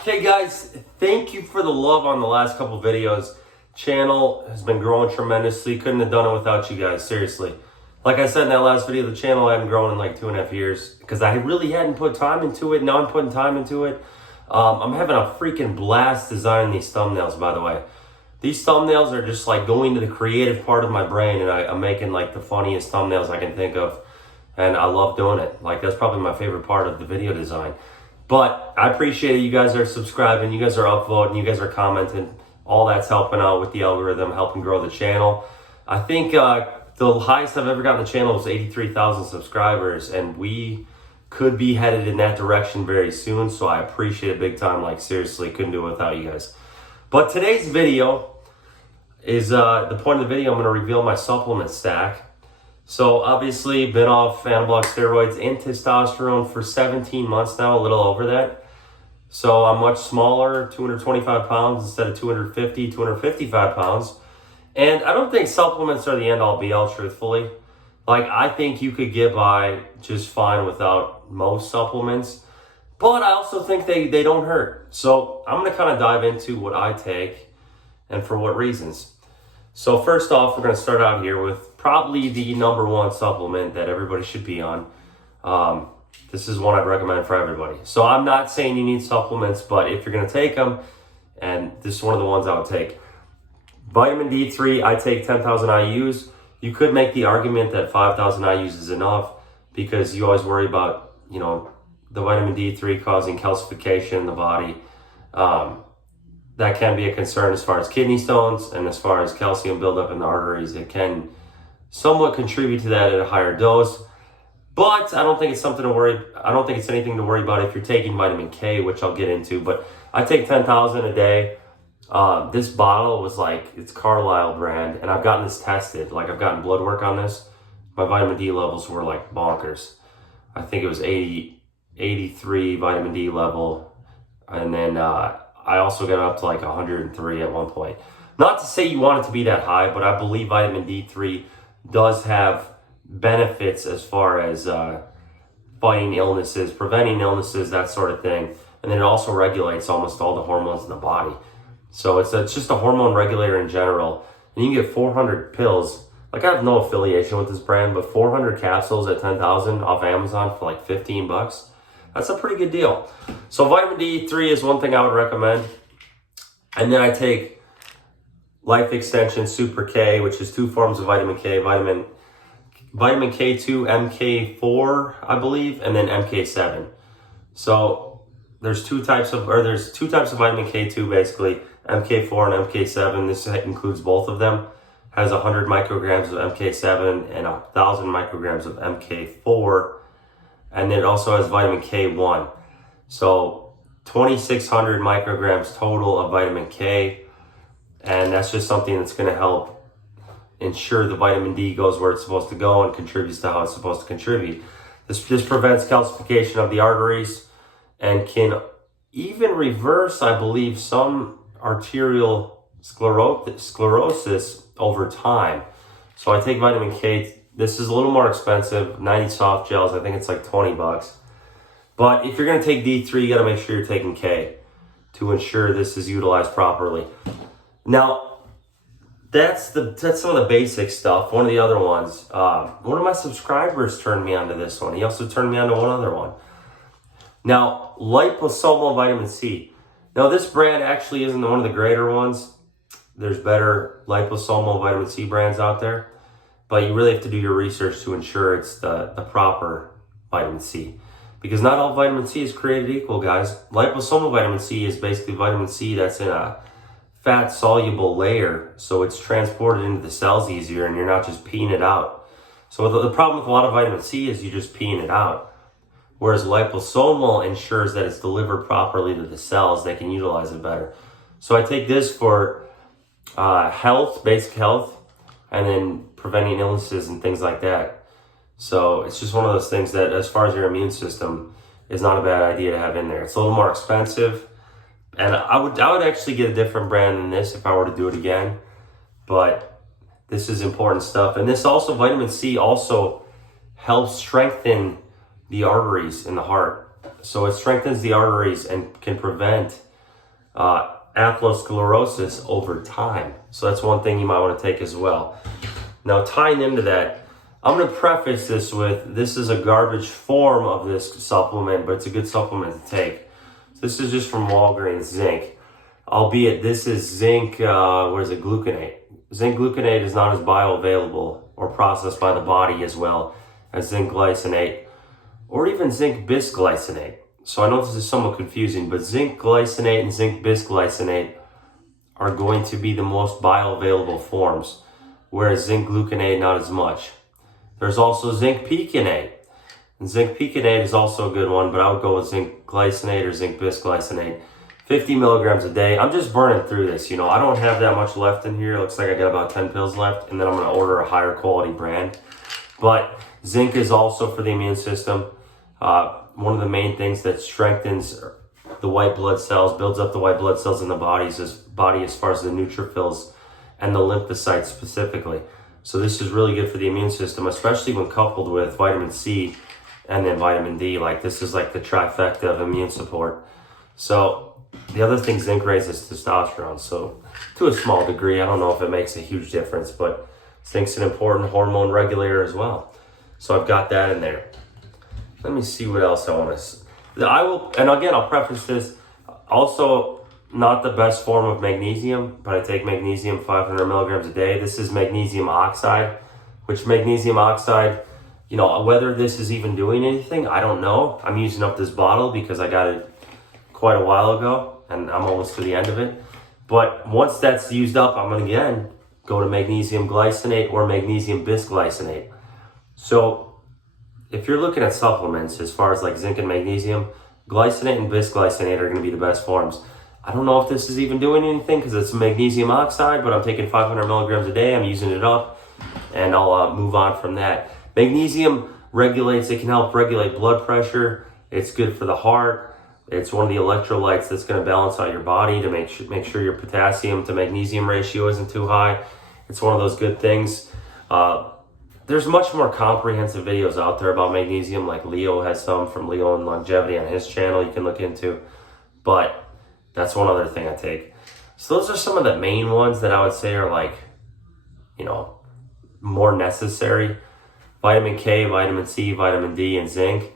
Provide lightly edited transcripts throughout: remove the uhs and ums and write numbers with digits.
Okay guys, thank you for the love on the last couple videos. Channel has been growing tremendously. Couldn't have done it without you guys, seriously. Like I said in that last video, the channel hadn't grown in like 2.5 years because I really hadn't put time into it. Now I'm putting time into it. I'm having a freaking blast designing these thumbnails, by the way. These thumbnails are just like going to the creative part of my brain, and I'm making like the funniest thumbnails I can think of. And I love doing it. Like, that's probably my favorite part of the video design. But I appreciate it. You guys are subscribing, you guys are upvoting, you guys are commenting. All that's helping out with the algorithm, helping grow the channel. I think the highest I've ever gotten on the channel was 83,000 subscribers, and we could be headed in that direction very soon. So I appreciate it big time. Like, seriously, couldn't do it without you guys. But today's video is the point of the video. I'm going to reveal my supplement stack. So obviously been off anabolic steroids and testosterone for 17 months now, a little over that. So I'm much smaller, 225 pounds instead of 250, 255 pounds. And I don't think supplements are the end all be all, truthfully. Like, I think you could get by just fine without most supplements, but I also think they don't hurt. So I'm going to kind of dive into what I take and for what reasons. So first off, we're going to start out here with probably the number one supplement that everybody should be on. This is one I'd recommend for everybody. So I'm not saying you need supplements, but if you're going to take them, and this is one of the ones I would take. Vitamin D3, I take 10,000 IUs. You could make the argument that 5,000 IUs is enough because you always worry about, the vitamin D3 causing calcification in the body. That can be a concern as far as kidney stones and as far as calcium buildup in the arteries. It can somewhat contribute to that at a higher dose, but I don't think it's something to worry. I don't think it's anything to worry about if you're taking vitamin K, which I'll get into. But I take 10,000 a day. This bottle was like, it's Carlisle brand, and I've gotten this tested. Like, I've gotten blood work on this. My vitamin D levels were like bonkers. I think it was 83 vitamin D level, and then I also got up to like 103 at one point. Not to say you want it to be that high, but I believe vitamin D3 does have benefits as far as fighting illnesses, preventing illnesses, that sort of thing. And then it also regulates almost all the hormones in the body. So it's just a hormone regulator in general. And you can get 400 pills. Like, I have no affiliation with this brand, but 400 capsules at 10,000 off Amazon for like 15 bucks. That's a pretty good deal. So vitamin D3 is one thing I would recommend. And then I take Life Extension Super K, which is two forms of vitamin K, vitamin K2, MK4, I believe, and then MK7. So there's two types of vitamin K2 basically, MK4 and MK7. This includes both of them. Has 100 micrograms of MK7 and 1,000 micrograms of MK4. And then it also has vitamin K1. So 2,600 micrograms total of vitamin K. And that's just something that's going to help ensure the vitamin D goes where it's supposed to go and contributes to how it's supposed to contribute. This prevents calcification of the arteries and can even reverse, I believe, some arterial sclerosis over time. So I take vitamin K. This is a little more expensive, 90 soft gels. I think it's like 20 bucks. But if you're going to take D3, you got to make sure you're taking K to ensure this is utilized properly. Now, that's some of the basic stuff. One of the other ones, one of my subscribers turned me onto this one. He also turned me onto one other one. Now, liposomal vitamin C. Now, this brand actually isn't one of the greater ones. There's better liposomal vitamin C brands out there. But you really have to do your research to ensure it's the proper vitamin C. Because not all vitamin C is created equal, guys. Liposomal vitamin C is basically vitamin C that's in a fat-soluble layer, so it's transported into the cells easier and you're not just peeing it out. So the problem with a lot of vitamin C is you're just peeing it out. Whereas liposomal ensures that it's delivered properly to the cells, they can utilize it better. So I take this for health, basic health, and then preventing illnesses and things like that. So it's just one of those things that, as far as your immune system, is not a bad idea to have in there. It's a little more expensive, and I would actually get a different brand than this if I were to do it again. But this is important stuff. And this also, vitamin C also helps strengthen the arteries in the heart. So it strengthens the arteries and can prevent atherosclerosis over time. So that's one thing you might want to take as well. Now, tying into that, I'm going to preface this with, this is a garbage form of this supplement, but it's a good supplement to take. So this is just from Walgreens, zinc. Albeit this is zinc, gluconate. Zinc gluconate is not as bioavailable or processed by the body as well as zinc glycinate or even zinc bisglycinate. So I know this is somewhat confusing, but zinc glycinate and zinc bisglycinate are going to be the most bioavailable forms, whereas zinc gluconate not as much. There's also zinc piconate. And zinc piconate is also a good one, but I would go with zinc glycinate or zinc bisglycinate. 50 milligrams a day. I'm just burning through this. I don't have that much left in here. It looks like I got about 10 pills left, and then I'm going to order a higher quality brand. But zinc is also for the immune system. One of the main things that strengthens the white blood cells, builds up the white blood cells in the body as far as the neutrophils and the lymphocytes specifically. So this is really good for the immune system, especially when coupled with vitamin C and then vitamin D. Like, this is like the trifecta of immune support. So the other thing, zinc raises testosterone. So to a small degree, I don't know if it makes a huge difference, but zinc's an important hormone regulator as well. So I've got that in there. Let me see what else I want to. I'll preface this. Also, not the best form of magnesium, but I take magnesium 500 milligrams a day. This is magnesium oxide, which magnesium oxide, whether this is even doing anything, I don't know. I'm using up this bottle because I got it quite a while ago, and I'm almost to the end of it. But once that's used up, I'm going to again go to magnesium glycinate or magnesium bisglycinate. So if you're looking at supplements as far as like zinc and magnesium, glycinate and bisglycinate are going to be the best forms. I don't know if this is even doing anything because it's magnesium oxide, but I'm taking 500 milligrams a day. I'm using it up, and I'll move on from that. Magnesium it can help regulate blood pressure. It's good for the heart. It's one of the electrolytes that's going to balance out your body to make sure your potassium to magnesium ratio isn't too high. It's one of those good things. There's much more comprehensive videos out there about magnesium, like Leo has some from Leo and Longevity on his channel you can look into. But that's one other thing I take. So those are some of the main ones that I would say are like, more necessary. Vitamin K, vitamin C, vitamin D, and zinc.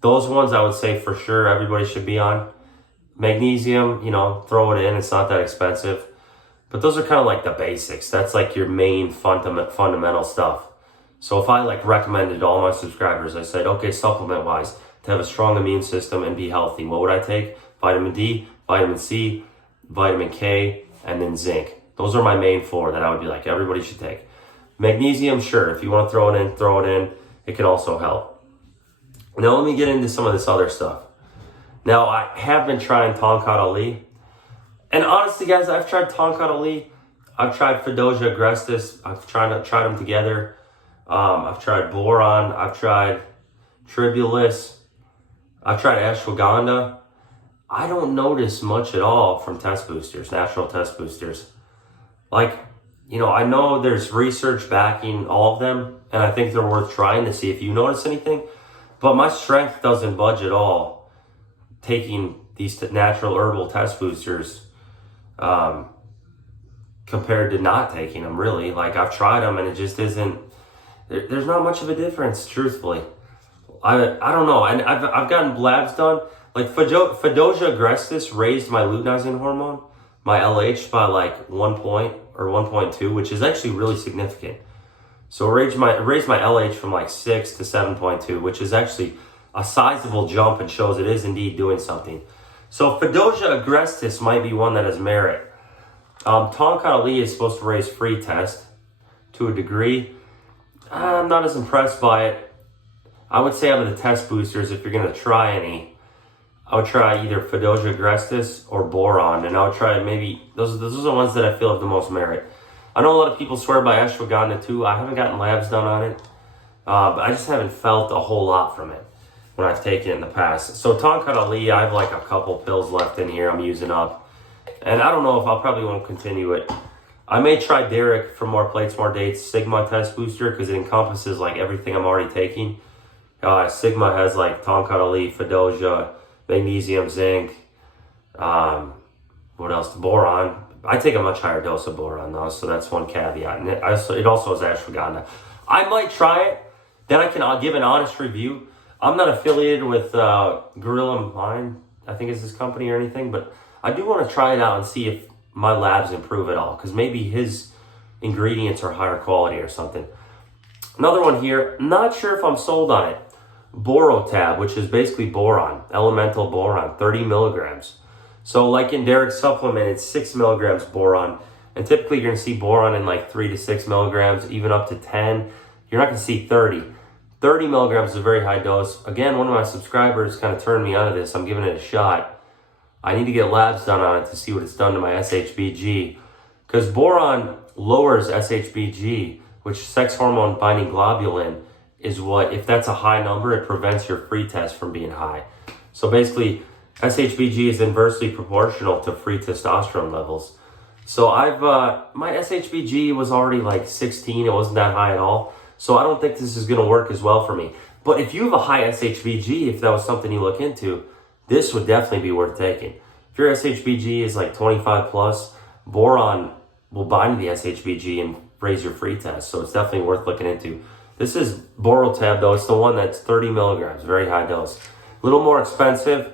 Those ones I would say for sure everybody should be on. Magnesium, throw it in. It's not that expensive. But those are kind of like the basics. That's like your main fundamental stuff. So if I recommended to all my subscribers, I said, okay, supplement wise, to have a strong immune system and be healthy, what would I take? Vitamin D, vitamin C, vitamin K, and then zinc. Those are my main four that I would be like, everybody should take. Magnesium, sure, if you want to throw it in, throw it in. It can also help. Now let me get into some of this other stuff. Now I have been trying Tongkat Ali. And honestly guys, I've tried Tongkat Ali. I've tried Fedoja agrestis. I've tried them together. I've tried boron. I've tried tribulus. I've tried ashwagandha. I don't notice much at all from test boosters, natural test boosters. I know there's research backing all of them, and I think they're worth trying to see if you notice anything. But my strength doesn't budge at all taking these natural herbal test boosters compared to not taking them, really. I've tried them, and it just isn't, there's not much of a difference, truthfully. I don't know. And I've gotten labs done. Fedoja agrestis raised my luteinizing hormone, my LH, by 1 point or 1.2, which is actually really significant. So it raised my LH from 6 to 7.2, which is actually a sizable jump and shows it is indeed doing something. So Fedoja agrestis might be one that has merit. Tongkat Ali is supposed to raise free test to a degree. I'm not as impressed by it. I would say out of the test boosters, if you're going to try any, I would try either Fedoja agrestis or boron, and I would try maybe, those are the ones that I feel have the most merit. I know a lot of people swear by ashwagandha too. I haven't gotten labs done on it, but I just haven't felt a whole lot from it when I've taken it in the past. So Tongkat Ali, I have a couple pills left in here I'm using up, and I don't know if probably won't continue it. I may try Derek from More Plates, More Dates Sigma test booster because it encompasses everything I'm already taking. Sigma has Tongkat Ali, Fedoja, magnesium, zinc, What else? Boron. I take a much higher dose of boron though, so that's one caveat. And it also has ashwagandha. I might try it. Then I'll give an honest review. I'm not affiliated with Gorilla Mind, I think is his company or anything, but I do want to try it out and see if my labs improve at all, because maybe his ingredients are higher quality or something. Another one here, not sure if I'm sold on it. Borotab, which is basically boron, elemental boron, 30 milligrams. So like in Derek's supplement, it's 6 milligrams boron. And typically you're going to see boron in like 3 to 6 milligrams, even up to 10. You're not going to see 30. 30 milligrams is a very high dose. Again, one of my subscribers kind of turned me onto this. I'm giving it a shot. I need to get labs done on it to see what it's done to my SHBG. Because boron lowers SHBG, which sex hormone binding globulin, is what, if that's a high number, it prevents your free test from being high. So basically, SHBG is inversely proportional to free testosterone levels. So my SHBG was already like 16. It wasn't that high at all. So I don't think this is going to work as well for me. But if you have a high SHBG, if that was something you look into, this would definitely be worth taking. If your SHBG is like 25 plus, boron will bind to the SHBG and raise your free test. So it's definitely worth looking into. This is Borotab though. It's the one that's 30 milligrams, very high dose. A little more expensive,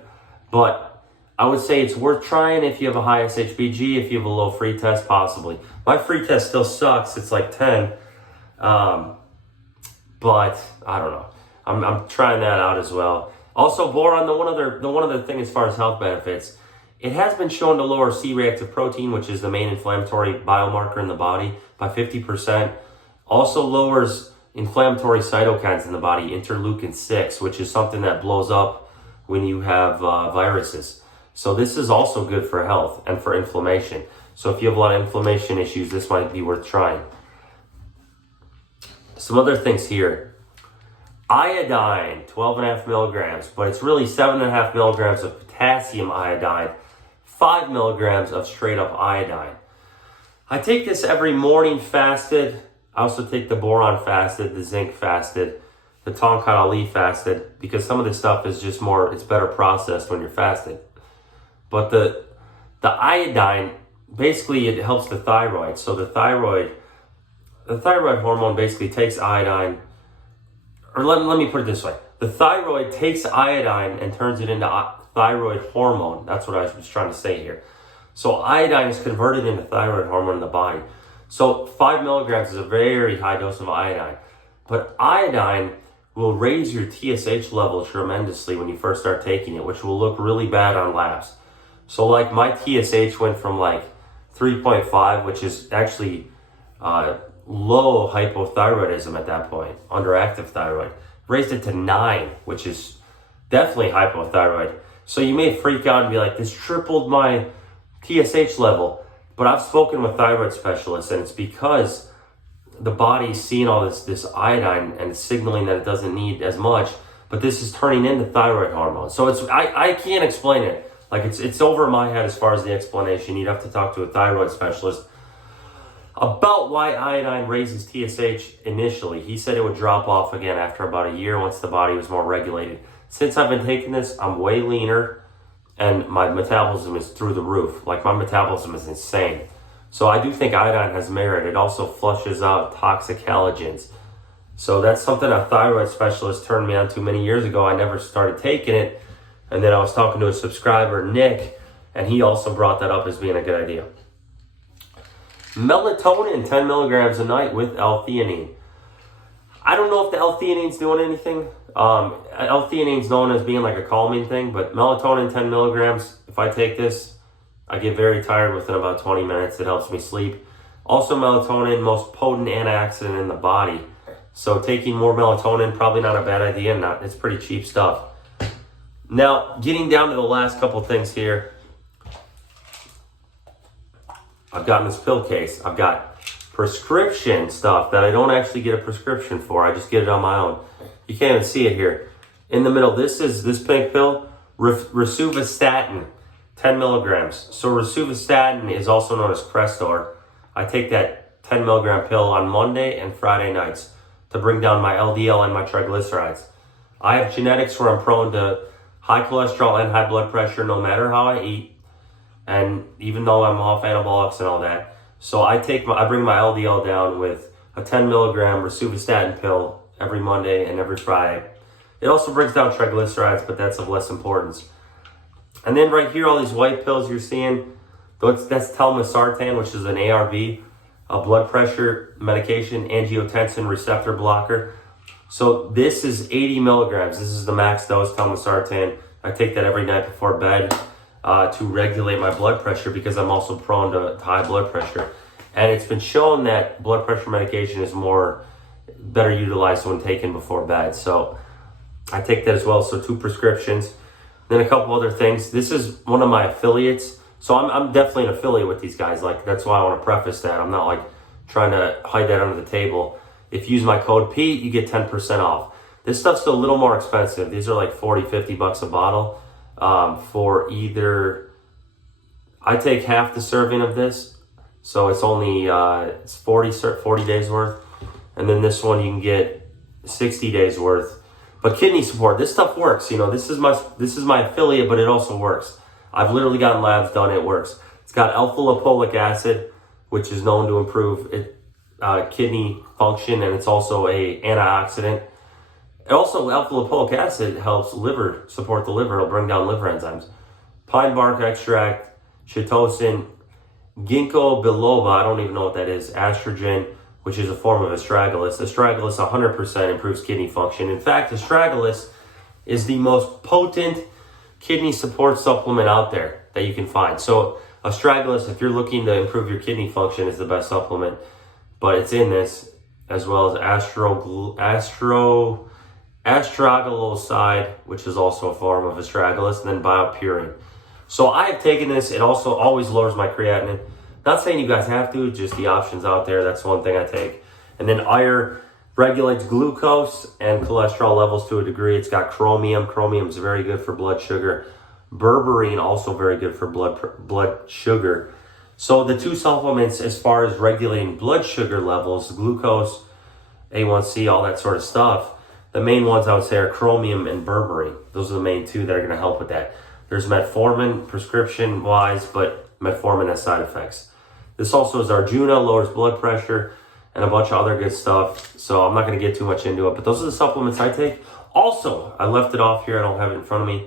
but I would say it's worth trying if you have a high SHBG, if you have a low free test, possibly. My free test still sucks. It's like 10. But I don't know. I'm trying that out as well. Also, boron, the one other thing as far as health benefits, it has been shown to lower C-reactive protein, which is the main inflammatory biomarker in the body, by 50%. Also lowers inflammatory cytokines in the body, interleukin 6, which is something that blows up when you have viruses. So this is also good for health and for inflammation. So if you have a lot of inflammation issues, this might be worth trying. Some other things here. Iodine, 12.5 milligrams, but it's really 7.5 milligrams of potassium iodine, 5 milligrams of straight up iodine. I take this every morning fasted. I also take the boron fasted, the zinc fasted, the Tongkat Ali fasted, because some of this stuff is just more, it's better processed when you're fasted. But the iodine, basically it helps the thyroid. So the thyroid hormone basically takes iodine, or let me put it this way. The thyroid takes iodine and turns it into thyroid hormone. That's what I was trying to say here. So iodine is converted into thyroid hormone in the body. So 5 milligrams is a very high dose of iodine. But iodine will raise your TSH level tremendously when you first start taking it, which will look really bad on labs. So like my TSH went from like 3.5, which is actually low hypothyroidism at that point, underactive thyroid. Raised it to 9, which is definitely hypothyroid. So you may freak out and be like, this tripled my TSH level. But I've spoken with thyroid specialists, and it's because the body's seeing all this iodine and it's signaling that it doesn't need as much, but this is turning into thyroid hormone. So I can't explain it. Like it's over my head as far as the explanation. You'd have to talk to a thyroid specialist about why iodine raises TSH initially. He said it would drop off again after about a year once the body was more regulated. Since I've been taking this, I'm way leaner and my metabolism is through the roof. Like my metabolism is insane. So I do think iodine has merit. It also flushes out toxic halogens. So that's something a thyroid specialist turned me on to many years ago. I never started taking it. And then I was talking to a subscriber, Nick, and he also brought that up as being a good idea. Melatonin, 10 milligrams a night with L-theanine. I don't know if the L-theanine's doing anything. L-theanine's known as being like a calming thing, but melatonin, 10 milligrams, if I take this, I get very tired within about 20 minutes. It helps me sleep. Also melatonin, most potent antioxidant in the body. So taking more melatonin, probably not a bad idea. It's pretty cheap stuff. Now, getting down to the last couple things here. I've got in this pill case, I've got prescription stuff that I don't actually get a prescription for. I just get it on my own. You can't even see it here. In the middle, this is this pink pill, rosuvastatin, 10 milligrams. So rosuvastatin is also known as Crestor. I take that 10 milligram pill on Monday and Friday nights to bring down my LDL and my triglycerides. I have genetics where I'm prone to high cholesterol and high blood pressure no matter how I eat. And even though I'm off anabolics and all that, so I bring my LDL down with a 10 milligram rosuvastatin pill every Monday and every Friday. It also brings down triglycerides, but that's of less importance. And then right here, all these white pills you're seeing, that's telmisartan, which is an ARB, a blood pressure medication, angiotensin receptor blocker. So this is 80 milligrams. This is the max dose telmisartan. I take that every night before bed to regulate my blood pressure because I'm also prone to high blood pressure. And it's been shown that blood pressure medication is better utilized when taken before bed. So I take that as well. So 2 prescriptions. Then a couple other things. This is one of my affiliates. So I'm definitely an affiliate with these guys. Like, that's why I want to preface that. I'm not like trying to hide that under the table. If you use my code Pete, you get 10% off. This stuff's still a little more expensive. These are like 40, 50 bucks a bottle for either, I take half the serving of this. So it's only, it's 40 days worth. And then this one you can get 60 days worth. But kidney support, this stuff works. You know, this is my affiliate, but it also works. I've literally gotten labs done, it works. It's got alpha-lipoic acid, which is known to improve kidney function, and it's also an antioxidant. And also, alpha-lipoic acid helps support the liver. It'll bring down liver enzymes. Pine bark extract, chitosan, ginkgo biloba, I don't even know what that is, estrogen, which is a form of astragalus. Astragalus 100% improves kidney function. In fact, astragalus is the most potent kidney support supplement out there that you can find. So astragalus, if you're looking to improve your kidney function, is the best supplement. But it's in this, as well as astragaloside, which is also a form of astragalus, and then BioPerine. So I have taken this. It also always lowers my creatinine. Not saying you guys have to, just the options out there. That's one thing I take. And then iron regulates glucose and cholesterol levels to a degree. It's got chromium. Chromium is very good for blood sugar. Berberine, also very good for blood sugar. So the 2 supplements as far as regulating blood sugar levels, glucose, A1C, all that sort of stuff, the main ones I would say are chromium and berberine. Those are the main 2 that are going to help with that. There's metformin prescription-wise, but metformin has side effects. This also is Arjuna, lowers blood pressure, and a bunch of other good stuff. So I'm not going to get too much into it, but those are the supplements I take. Also, I left it off here. I don't have it in front of me.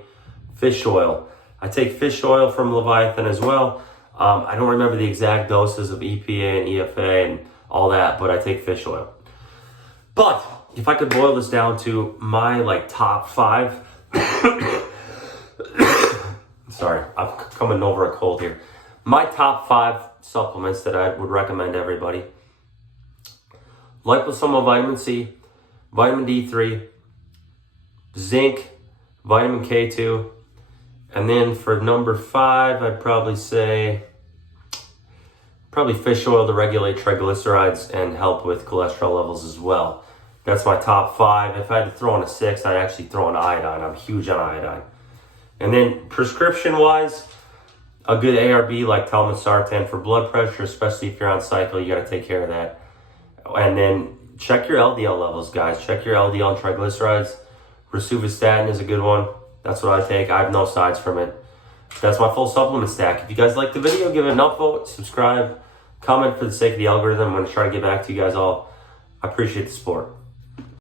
Fish oil. I take fish oil from Leviathan as well. I don't remember the exact doses of EPA and EFA and all that, but I take fish oil. But if I could boil this down to my top 5, sorry, I'm coming over a cold here. My top 5 supplements that I would recommend to everybody: liposomal vitamin C, vitamin D3, zinc, vitamin K2, and then for number 5, I'd probably say fish oil to regulate triglycerides and help with cholesterol levels as well. That's my top 5. If I had to throw in a 6th, I'd actually throw in iodine. I'm huge on iodine. And then prescription-wise, a good ARB like telmisartan for blood pressure, especially if you're on cycle, you got to take care of that. And then check your LDL levels, guys. Check your LDL and triglycerides. Rosuvastatin is a good one. That's what I take. I have no sides from it. That's my full supplement stack. If you guys like the video, give it an upvote, subscribe, comment for the sake of the algorithm. I'm going to try to get back to you guys all. I appreciate the support.